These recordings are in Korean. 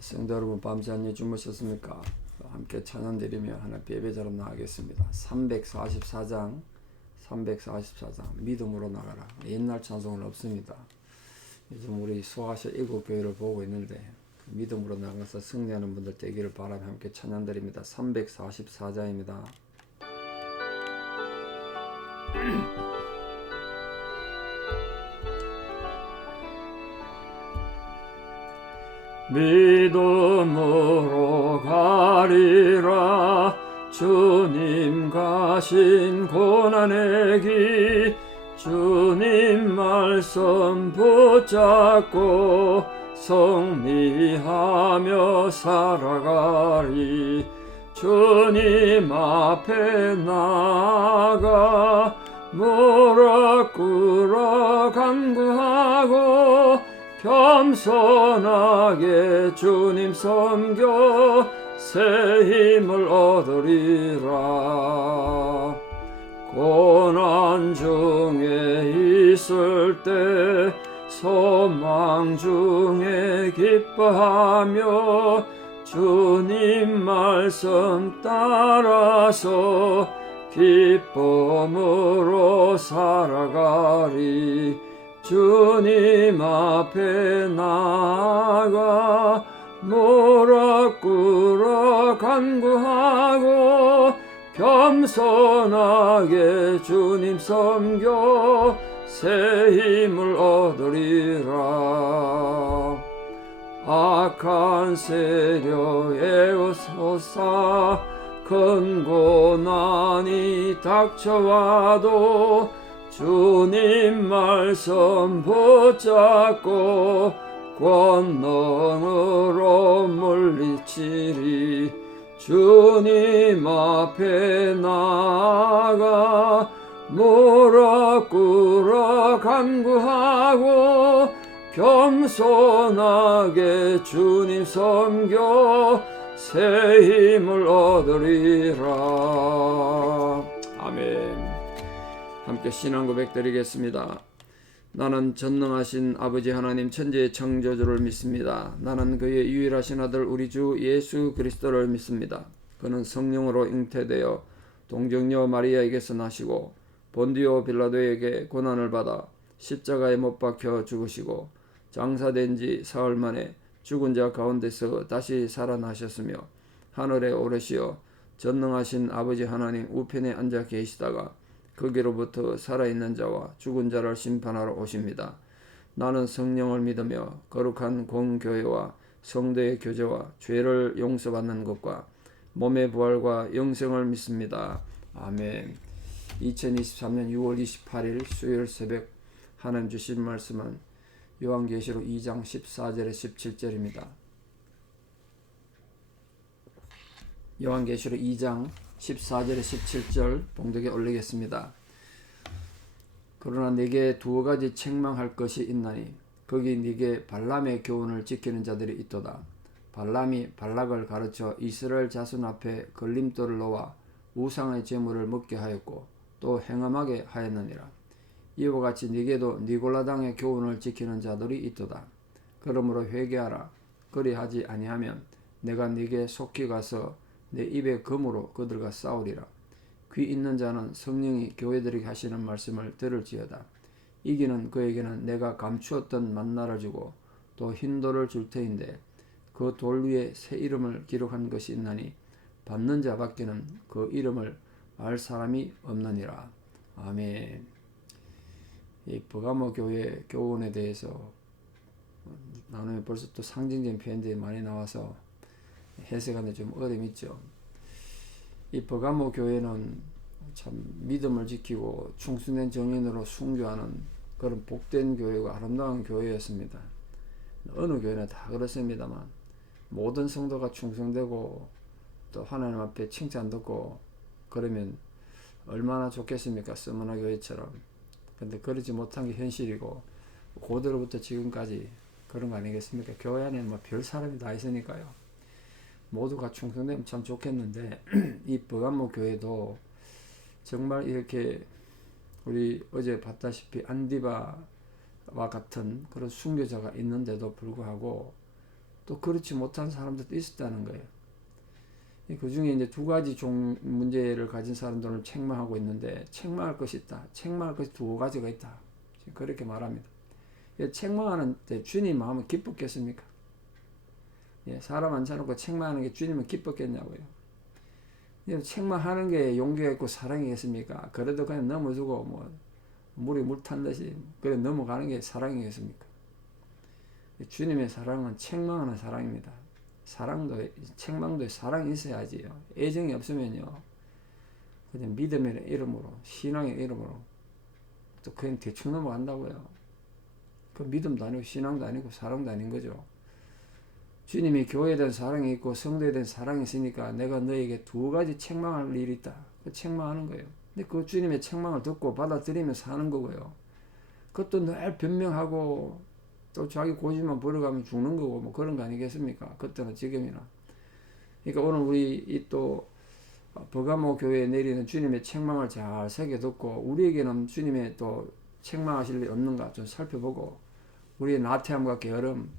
성도 여러분, 밤새 안녕히 주무셨습니까? 함께 찬양 드리며 하나님 예배자로 나가겠습니다. 344장 믿음으로 나가라. 옛날 찬송은 없습니다. 요즘 우리 소아시 일곱 교회를 보고 있는데 믿음으로 나가서 승리하는 분들 되기를 바라며 함께 찬양 드립니다. 344장입니다. 믿음으로 가리라. 주님 가신 고난의 길, 주님 말씀 붙잡고 승리하며 살아가리. 주님 앞에 나가 무릎 꿇어 간구하고 겸손하게 주님 섬겨 새 힘을 얻으리라. 고난 중에 있을 때 소망 중에 기뻐하며 주님 말씀 따라서 기쁨으로 살아가리. 주님 앞에 나가 무릎 꿇어 간구하고 겸손하게 주님 섬겨 새 힘을 얻으리라. 악한 세력 에워싸 큰 고난이 닥쳐와도 주님 말씀 붙잡고 권능으로 물리치리. 주님 앞에 나가 무릎 꿇어 간구하고 겸손하게 주님 섬겨 새 힘을 얻으리라. 아멘. 함께 신앙 고백 드리겠습니다. 나는 전능하신 아버지 하나님 천지의 창조주를 믿습니다. 나는 그의 유일하신 아들 우리 주 예수 그리스도를 믿습니다. 그는 성령으로 잉태되어 동정녀 마리아에게서 나시고 본디오 빌라도에게 고난을 받아 십자가에 못 박혀 죽으시고 장사된 지 사흘 만에 죽은 자 가운데서 다시 살아나셨으며 하늘에 오르시어 전능하신 아버지 하나님 우편에 앉아 계시다가 거기로부터 살아있는 자와 죽은 자를 심판하러 오십니다. 나는 성령을 믿으며 거룩한 공교회와 성도의 교제와 죄를 용서받는 것과 몸의 부활과 영생을 믿습니다. 아멘. 2023년 6월 28일 수요일 새벽 하나님 주신 말씀은 요한계시록 2장 14절에 17절입니다. 요한계시록 2장 14절에 17절 봉독에 올리겠습니다. 그러나 네게 두어 가지 책망할 것이 있나니 거기 네게 발람의 교훈을 지키는 자들이 있도다. 발람이 발락을 가르쳐 이스라엘 자손 앞에 걸림돌을 놓아 우상의 제물을 먹게 하였고 또 행음하게 하였느니라. 이와 같이 네게도 니골라당의 교훈을 지키는 자들이 있도다. 그러므로 회개하라. 그리하지 아니하면 내가 네게 속히 가서 내 입의 검으로 그들과 싸우리라. 귀 있는 자는 성령이 교회들에게 하시는 말씀을 들을지어다. 이기는 그에게는 내가 감추었던 만나를 주고 또 흰 돌을 줄 터인데 그 돌 위에 새 이름을 기록한 것이 있나니 받는 자밖에는 그 이름을 알 사람이 없느니라. 아멘. 이 버가모 교회 교훈에 대해서 나누면 벌써 또 상징적인 표현들이 많이 나와서 해석하는데 좀 어려움이 있죠. 이 버가모 교회는 참 믿음을 지키고 충성된 정인으로 순교하는 그런 복된 교회가 아름다운 교회였습니다. 어느 교회나 다 그렇습니다만 모든 성도가 충성되고 또 하나님 앞에 칭찬 듣고 그러면 얼마나 좋겠습니까? 스무나 교회처럼. 근데 그러지 못한 게 현실이고 고대로부터 지금까지 그런 거 아니겠습니까? 교회 안에는 뭐 별 사람이 다 있으니까요. 모두가 충성되면 참 좋겠는데 이 버가모 교회도 정말 이렇게 우리 어제 봤다시피 안디바와 같은 그런 순교자가 있는데도 불구하고 또 그렇지 못한 사람들도 있었다는 거예요. 그 중에 이제 두 가지 문제를 가진 사람들을 책망하고 있는데, 책망할 것이 있다. 책망할 것이 두 가지가 있다. 그렇게 말합니다. 책망하는 때 주님 마음은 기뻤겠습니까? 사람 앉혀놓고 책망하는 게 주님은 기뻤겠냐고요. 책망하는 게 용기가 있고 사랑이겠습니까? 그래도 그냥 넘어주고 물이 물 탄 듯이 그래 넘어가는 게 사랑이겠습니까? 주님의 사랑은 책망하는 사랑입니다. 책망도 사랑이 있어야지요. 애정이 없으면요, 그냥 믿음의 이름으로, 신앙의 이름으로 또 그냥 대충 넘어간다고요. 그 믿음도 아니고 신앙도 아니고 사랑도 아닌 거죠. 주님이 교회에 대한 사랑이 있고 성도에 대한 사랑이 있으니까 내가 너에게 두 가지 책망할 일이 있다. 그 책망하는 거예요. 근데 그 주님의 책망을 듣고 받아들이며 사는 거고요. 그것도 늘 변명하고 또 자기 고집만 부려가면 죽는 거고 그런 거 아니겠습니까? 그때나 지금이나. 그러니까 오늘 우리 또 버가모 교회에 내리는 주님의 책망을 잘 새겨 듣고 우리에게는 주님의 또 책망하실 일 없는가 좀 살펴보고, 우리의 나태함과 게으름,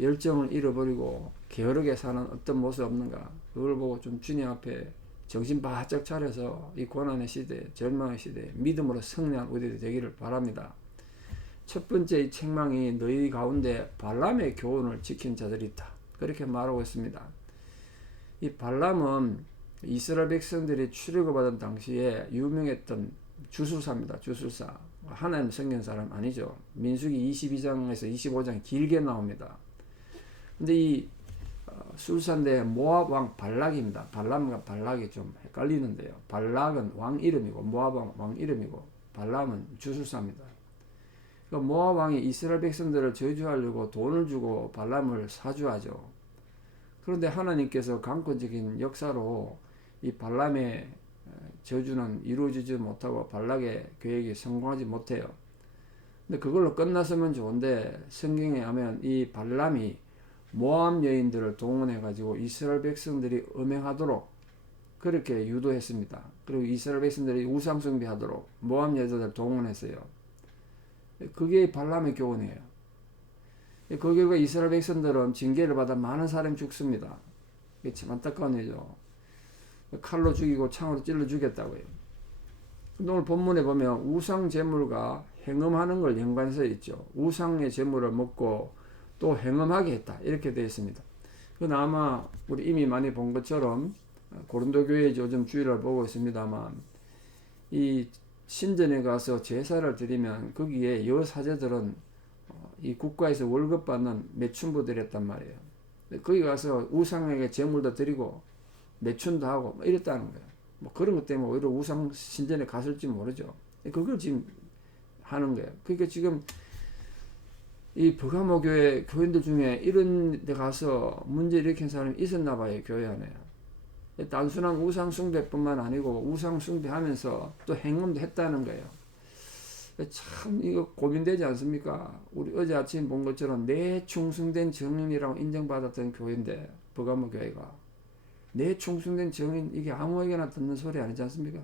열정을 잃어버리고 게으르게 사는 어떤 모습 없는가, 그걸 보고 좀 주님 앞에 정신 바짝 차려서 이 고난의 시대, 절망의 시대 믿음으로 승리한 우리들이 되기를 바랍니다. 첫 번째, 이 책망이 너희 가운데 발람의 교훈을 지킨 자들이 있다. 그렇게 말하고 있습니다. 이 발람은 이스라엘 백성들이 출애굽받은 당시에 유명했던 주술사입니다. 주술사. 하나님 섬기는 사람 아니죠. 민수기 22장에서 25장 길게 나옵니다. 근데 이 술사인데 모압 왕 발락입니다. 발람과 발락이 좀 헷갈리는데요. 발락은 왕 이름이고 모압 왕 이름이고 발람은 주술사입니다. 모압 왕이 이스라엘 백성들을 저주하려고 돈을 주고 발람을 사주하죠. 그런데 하나님께서 강권적인 역사로 이 발람의 저주는 이루어지지 못하고 발락의 계획이 성공하지 못해요. 근데 그걸로 끝났으면 좋은데, 성경에 하면 이 발람이 모압 여인들을 동원해 가지고 이스라엘 백성들이 음행하도록 그렇게 유도했습니다. 그리고 이스라엘 백성들이 우상 숭배하도록 모압 여자들을 동원했어요. 그게 발람의 교훈이에요. 그 결과 이스라엘 백성들은 징계를 받아 많은 사람이 죽습니다. 이게 참 안타까운 일이죠. 칼로 죽이고 창으로 찔러 죽였다고요. 오늘 본문에 보면 우상 제물과 행음하는 걸 연관해서 있죠. 우상의 제물을 먹고 또 행음하게 했다, 이렇게 되어 있습니다. 그건 아마 우리 이미 많이 본 것처럼 고린도 교회 요즘 주일을 보고 있습니다만, 이 신전에 가서 제사를 드리면 거기에 여사제들은 이 국가에서 월급 받는 매춘부들이었단 말이에요. 거기 가서 우상에게 제물도 드리고 매춘도 하고 이랬다는 거예요. 그런 것 때문에 오히려 우상 신전에 갔을지 모르죠. 그걸 지금 하는 거예요. 그러니까 지금 이 버가모 교회 교인들 중에 이런 데 가서 문제 일으킨 사람이 있었나 봐요, 교회 안에. 단순한 우상 숭배뿐만 아니고 우상 숭배하면서 또 행음도 했다는 거예요. 참 이거 고민되지 않습니까? 우리 어제 아침 본 것처럼 내충성된 증인이라고 인정받았던 교회인데, 버가모 교회가 내충성된 증인, 이게 아무에게나 듣는 소리 아니지 않습니까?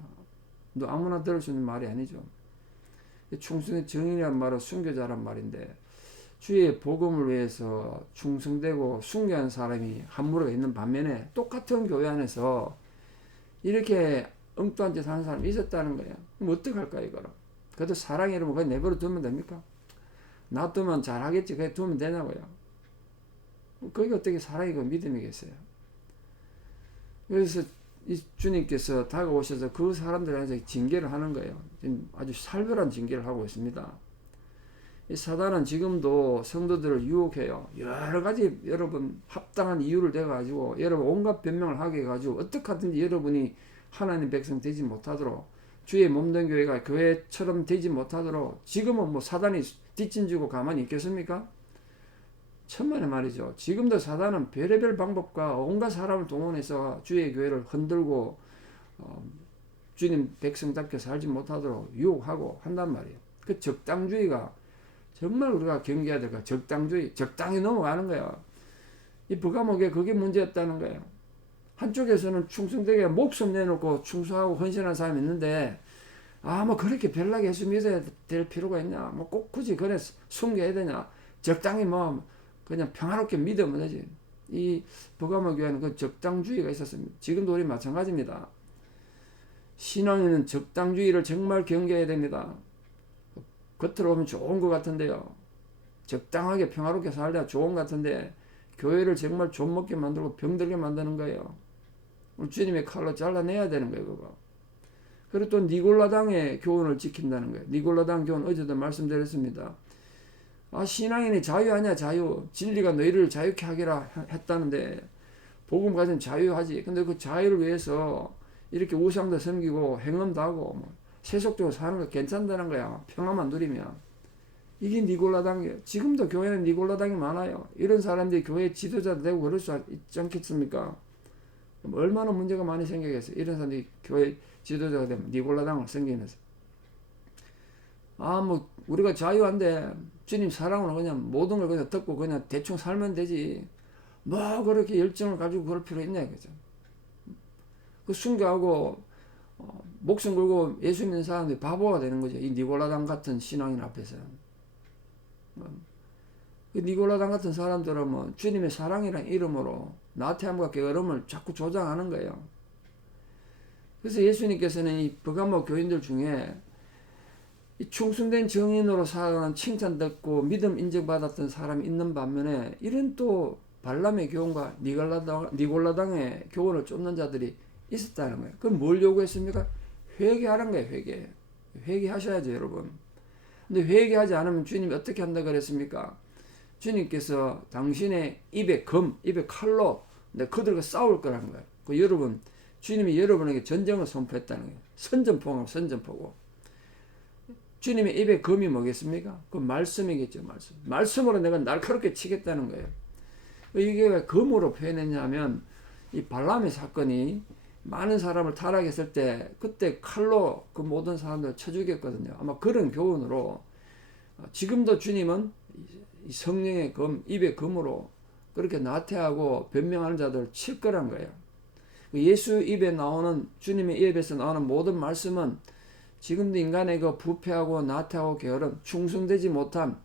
너 아무나 들을 수 있는 말이 아니죠. 충성된 증인이란 말은 순교자란 말인데, 주의 복음을 위해서 충성되고 순교한 사람이 함부로 있는 반면에 똑같은 교회 안에서 이렇게 엉뚱한 짓 하는 사람이 있었다는 거예요. 그럼 어떡할까 이거를? 그래도 사랑의 이름으로 그냥 내버려 두면 됩니까? 놔두면 잘하겠지, 그냥 두면 되냐고요. 그게 어떻게 사랑이고 믿음이겠어요? 그래서 이 주님께서 다가오셔서 그 사람들한테 징계를 하는 거예요. 지금 아주 살벌한 징계를 하고 있습니다. 이 사단은 지금도 성도들을 유혹해요. 여러 가지 여러분 합당한 이유를 대가지고 여러분 온갖 변명을 하게 해가지고 어떻게 하든지 여러분이 하나님 백성 되지 못하도록, 주의 몸된 교회가 교회처럼 되지 못하도록 지금은 사단이 뒷짐지고 가만히 있겠습니까? 천만에 말이죠. 지금도 사단은 별의별 방법과 온갖 사람을 동원해서 주의 교회를 흔들고 주님 백성답게 살지 못하도록 유혹하고 한단 말이에요. 그 적당주의가 정말 우리가 경계해야 될까? 적당주의, 적당히 넘어가는 거예요. 이 버가목에 그게 문제였다는 거예요. 한쪽에서는 충성되게 목숨 내놓고 충성하고 헌신한 사람이 있는데, 그렇게 별나게 예수 믿어야 될 필요가 있냐? 꼭 굳이 그래 숨겨야 되냐? 적당히 그냥 평화롭게 믿으면 되지. 이 버가모 교회는 그 적당주의가 있었습니다. 지금도 우리 마찬가지입니다. 신앙에는 적당주의를 정말 경계해야 됩니다. 겉으로 보면 좋은 것 같은데요. 적당하게 평화롭게 살다 좋은 것 같은데 교회를 정말 좀먹게 만들고 병들게 만드는 거예요. 우리 주님의 칼로 잘라내야 되는 거예요. 그거. 그리고 또 니골라당의 교훈을 지킨다는 거예요. 니골라당 교훈 어제도 말씀드렸습니다. 신앙인이 자유하냐 자유. 진리가 너희를 자유케 하기라 했다는데 복음 가진 자유하지. 근데 그 자유를 위해서 이렇게 우상도 섬기고 행음도 하고 세속적으로 사는 거 괜찮다는 거야. 평화만 누리면. 이게 니골라당이에요. 지금도 교회는 니골라당이 많아요. 이런 사람들이 교회 지도자 되고 그럴 수 있지 않겠습니까? 얼마나 문제가 많이 생기겠어요. 이런 사람들이 교회 지도자가 되면 니골라당을 섬기면서. 우리가 자유한데 주님 사랑으로 그냥 모든 걸 그냥 듣고 그냥 대충 살면 되지. 그렇게 열정을 가지고 그럴 필요 있냐, 그죠? 그 순교하고, 목숨 걸고 예수 믿는 사람들이 바보가 되는 거죠. 이 니골라당 같은 신앙인 앞에서는. 그 니골라당 같은 사람들은 주님의 사랑이라는 이름으로 나태함과 게으름을 자꾸 조장하는 거예요. 그래서 예수님께서는 이 버가모 교인들 중에 이 충성된 정인으로 살아가는 칭찬 듣고 믿음 인정받았던 사람이 있는 반면에 이런 또 발람의 교훈과 니골라당의 교훈을 쫓는 자들이 있었다는 거예요. 그럼 뭘 요구했습니까? 회개하는 거예요. 회개하셔야죠, 여러분. 근데 회개하지 않으면 주님이 어떻게 한다 그랬습니까? 주님께서 당신의 입에 칼로 그들과 싸울 거라는 거예요. 여러분, 주님이 여러분에게 전쟁을 선포했다는 거예요. 선전포고. 주님의 입에 검이 뭐겠습니까? 그 말씀이겠죠, 말씀. 말씀으로 내가 날카롭게 치겠다는 거예요. 이게 왜 검으로 표현했냐면, 이 발람의 사건이 많은 사람을 타락했을 때, 그때 칼로 그 모든 사람들을 쳐 죽였거든요. 아마 그런 교훈으로, 지금도 주님은 이 성령의 검, 입의 검으로 그렇게 나태하고 변명하는 자들을 칠 거란 거예요. 예수 입에 나오는, 주님의 입에서 나오는 모든 말씀은 지금도 인간의 그 부패하고 나태하고 게으름, 충성되지 못한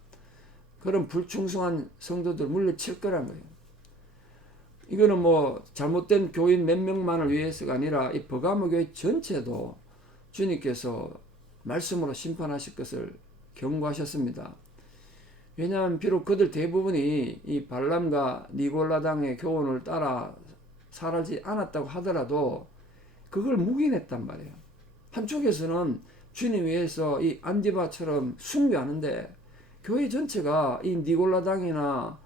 그런 불충성한 성도들 물리칠 거란 거예요. 이거는 잘못된 교인 몇 명만을 위해서가 아니라 이 버가모 교회 전체도 주님께서 말씀으로 심판하실 것을 경고하셨습니다. 왜냐하면 비록 그들 대부분이 이 발람과 니골라당의 교훈을 따라 살지 않았다고 하더라도 그걸 묵인했단 말이에요. 한쪽에서는 주님 위해서 이 안디바처럼 숭배하는데 교회 전체가 이 니골라당이나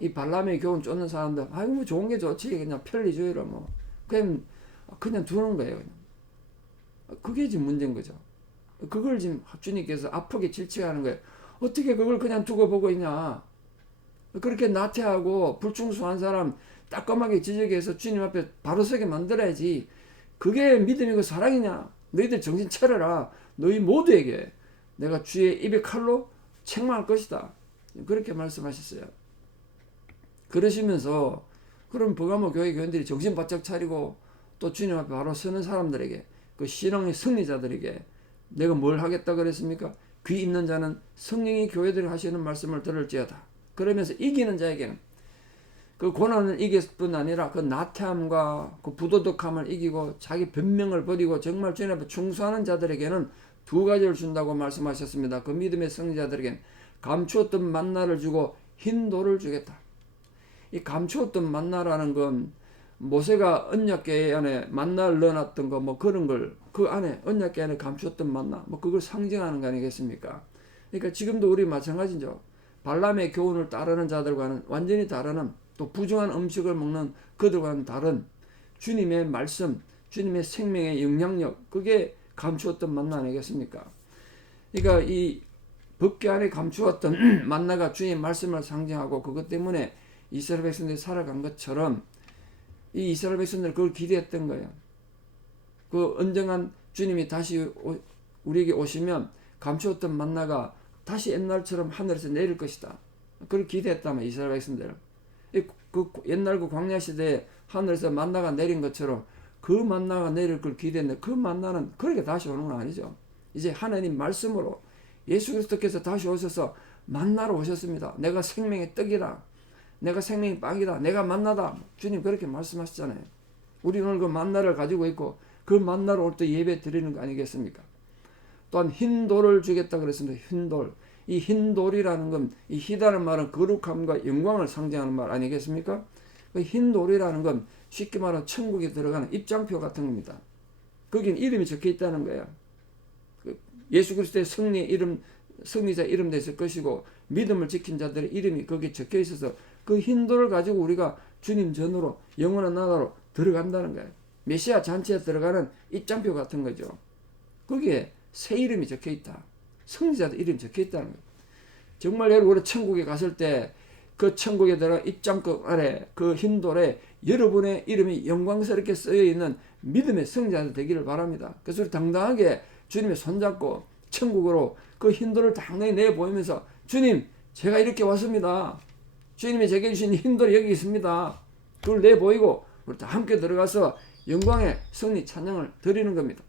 이 발람의 교훈 쫓는 사람들 좋은 게 좋지 그냥 편리주의로 그냥 두는 거예요. 그게 지금 문제인 거죠. 그걸 지금 주님께서 아프게 질책하는 거예요. 어떻게 그걸 그냥 두고 보고 있냐. 그렇게 나태하고 불충성한 사람 따끔하게 지적해서 주님 앞에 바로 서게 만들어야지. 그게 믿음이고 사랑이냐. 너희들 정신 차려라. 너희 모두에게 내가 주의 입의 칼로 책망할 것이다. 그렇게 말씀하셨어요. 그러시면서 그럼 버가모 교회 교인들이 정신 바짝 차리고 또 주님 앞에 바로 서는 사람들에게 그 신앙의 승리자들에게 내가 뭘 하겠다 그랬습니까? 귀 있는 자는 성령이 교회들이 하시는 말씀을 들을지어다. 그러면서 이기는 자에게는 그 고난을 이길 뿐 아니라 그 나태함과 그 부도덕함을 이기고 자기 변명을 버리고 정말 주님 앞에 충성하는 자들에게는 두 가지를 준다고 말씀하셨습니다. 그 믿음의 승리자들에게는 감추었던 만나를 주고 흰 돌을 주겠다. 이 감추었던 만나라는 건 모세가 언약궤 안에 만나를 넣어놨던 거 그런 걸 그 안에 언약궤 안에 감추었던 만나 그걸 상징하는 거 아니겠습니까? 그러니까 지금도 우리 마찬가지죠. 발람의 교훈을 따르는 자들과는 완전히 다른 또 부정한 음식을 먹는 그들과는 다른 주님의 말씀, 주님의 생명의 영향력 그게 감추었던 만나 아니겠습니까? 그러니까 이 법궤 안에 감추었던 만나가 주님의 말씀을 상징하고 그것 때문에 이스라엘 백성들이 살아간 것처럼 이 이스라엘 백성들 그걸 기대했던 거예요. 그 언젠간 주님이 다시 우리에게 오시면 감추었던 만나가 다시 옛날처럼 하늘에서 내릴 것이다. 그걸 기대했다면 이스라엘 백성들은 그 옛날 그 광야 시대에 하늘에서 만나가 내린 것처럼 그 만나가 내릴 걸 기대했는데 그 만나는 그렇게 다시 오는 건 아니죠. 이제 하나님 말씀으로 예수 그리스도께서 다시 오셔서 만나러 오셨습니다. 내가 생명의 떡이라. 내가 생명이 빵이다. 내가 만나다. 주님 그렇게 말씀하시잖아요. 우리는 오늘 그 만나를 가지고 있고 그 만나로 올 때 예배 드리는 거 아니겠습니까? 또한 흰 돌을 주겠다 그랬습니다. 흰 돌. 이 흰 돌이라는 건, 이 희다는 말은 거룩함과 영광을 상징하는 말 아니겠습니까? 그 흰 돌이라는 건 쉽게 말하면 천국에 들어가는 입장표 같은 겁니다. 거긴 이름이 적혀 있다는 거예요. 예수 그리스도의 승리자 이름 됐을 것이고 믿음을 지킨 자들의 이름이 거기에 적혀 있어서 그 흰 돌을 가지고 우리가 주님 전으로 영원한 나라로 들어간다는 거예요. 메시아 잔치에 들어가는 입장표 같은 거죠. 거기에 새 이름이 적혀 있다. 승리자들 이름이 적혀 있다는 거예요. 정말 여러분 우리 천국에 갔을 때 그 천국에 들어간 입장표 아래 그 흰 돌에 여러분의 이름이 영광스럽게 쓰여 있는 믿음의 승리자들 되기를 바랍니다. 그래서 우리 당당하게 주님의 손잡고 천국으로 그 흰 돌을 당당히 내보이면서 주님 제가 이렇게 왔습니다. 주님이 제게 주신 흰 돌이 여기 있습니다. 그걸 내보이고 우리 다 함께 들어가서 영광의 승리 찬양을 드리는 겁니다.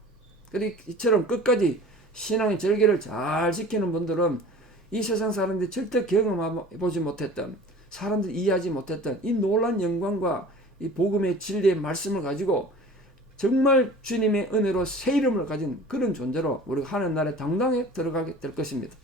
그리고 이처럼 끝까지 신앙의 절개를 잘 지키는 분들은 이 세상 사람들이 절대 경험해보지 못했던, 사람들이 이해하지 못했던 이 놀라운 영광과 이 복음의 진리의 말씀을 가지고 정말 주님의 은혜로 새 이름을 가진 그런 존재로 우리가 하나님 나라에 당당히 들어가게 될 것입니다.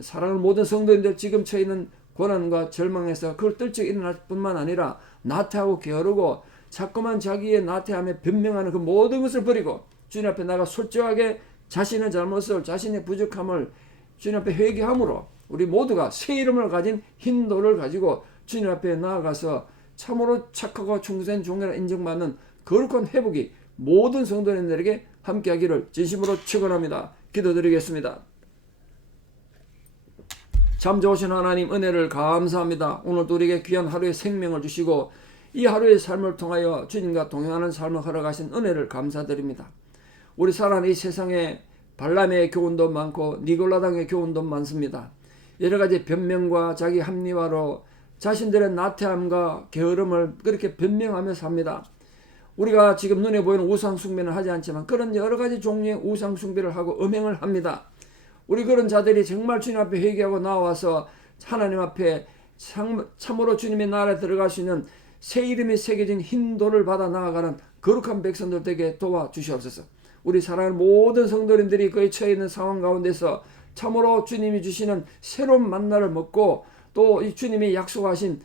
사랑하는 모든 성도님들, 지금 처해 있는 고난과 절망에서 그걸 떨쳐 일어날 뿐만 아니라 나태하고 게으르고 자꾸만 자기의 나태함에 변명하는 그 모든 것을 버리고 주님 앞에 나가 솔직하게 자신의 잘못을, 자신의 부족함을 주님 앞에 회개함으로 우리 모두가 새 이름을 가진 흰 돌을 가지고 주님 앞에 나아가서 참으로 착하고 충성된 종이라 인정받는 거룩한 회복이 모든 성도님들에게 함께하기를 진심으로 축원합니다. 기도드리겠습니다. 참 좋으신 하나님, 은혜를 감사합니다. 오늘도 우리에게 귀한 하루의 생명을 주시고 이 하루의 삶을 통하여 주님과 동행하는 삶을 허락하신 은혜를 감사드립니다. 우리 살아가는 이 세상에 발람의 교훈도 많고 니골라당의 교훈도 많습니다. 여러 가지 변명과 자기 합리화로 자신들의 나태함과 게으름을 그렇게 변명하며 삽니다. 우리가 지금 눈에 보이는 우상 숭배는 하지 않지만 그런 여러 가지 종류의 우상 숭배를 하고 음행을 합니다. 우리 그런 자들이 정말 주님 앞에 회개하고 나와서 하나님 앞에 참으로 주님의 나라에 들어갈 수 있는 새 이름이 새겨진 흰 돌을 받아 나아가는 거룩한 백성들 되게 도와주시옵소서. 우리 사랑하는 모든 성도님들이 그에 처해 있는 상황 가운데서 참으로 주님이 주시는 새로운 만나를 먹고 또 이 주님이 약속하신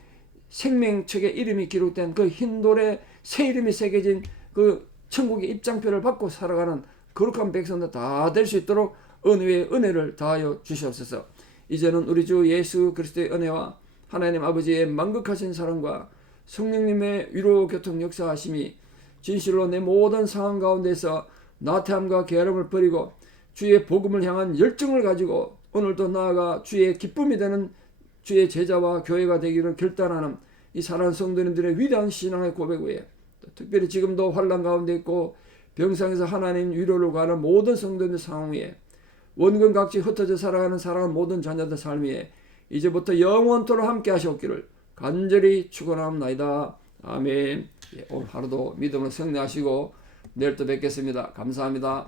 생명책의 이름이 기록된 그 흰 돌에 새 이름이 새겨진 그 천국의 입장표를 받고 살아가는 거룩한 백성들 다 될 수 있도록 은혜의 은혜를 다하여 주시옵소서. 이제는 우리 주 예수 그리스도의 은혜와 하나님 아버지의 만극하신 사랑과 성령님의 위로 교통 역사하심이 진실로 내 모든 상황 가운데서 나태함과 게으름을 버리고 주의 복음을 향한 열정을 가지고 오늘도 나아가 주의 기쁨이 되는 주의 제자와 교회가 되기를 결단하는 이 사랑하는 성도님들의 위대한 신앙의 고백 외에 특별히 지금도 환난 가운데 있고 병상에서 하나님 위로를 가는 모든 성도님들 상황 위에 원근각지 흩어져 살아가는 사랑하는 모든 자녀들 삶 위에 이제부터 영원토록 함께 하시옵기를 간절히 축원합니다. 아멘. 오늘 하루도 믿음으로 승리하시고 내일 또 뵙겠습니다. 감사합니다.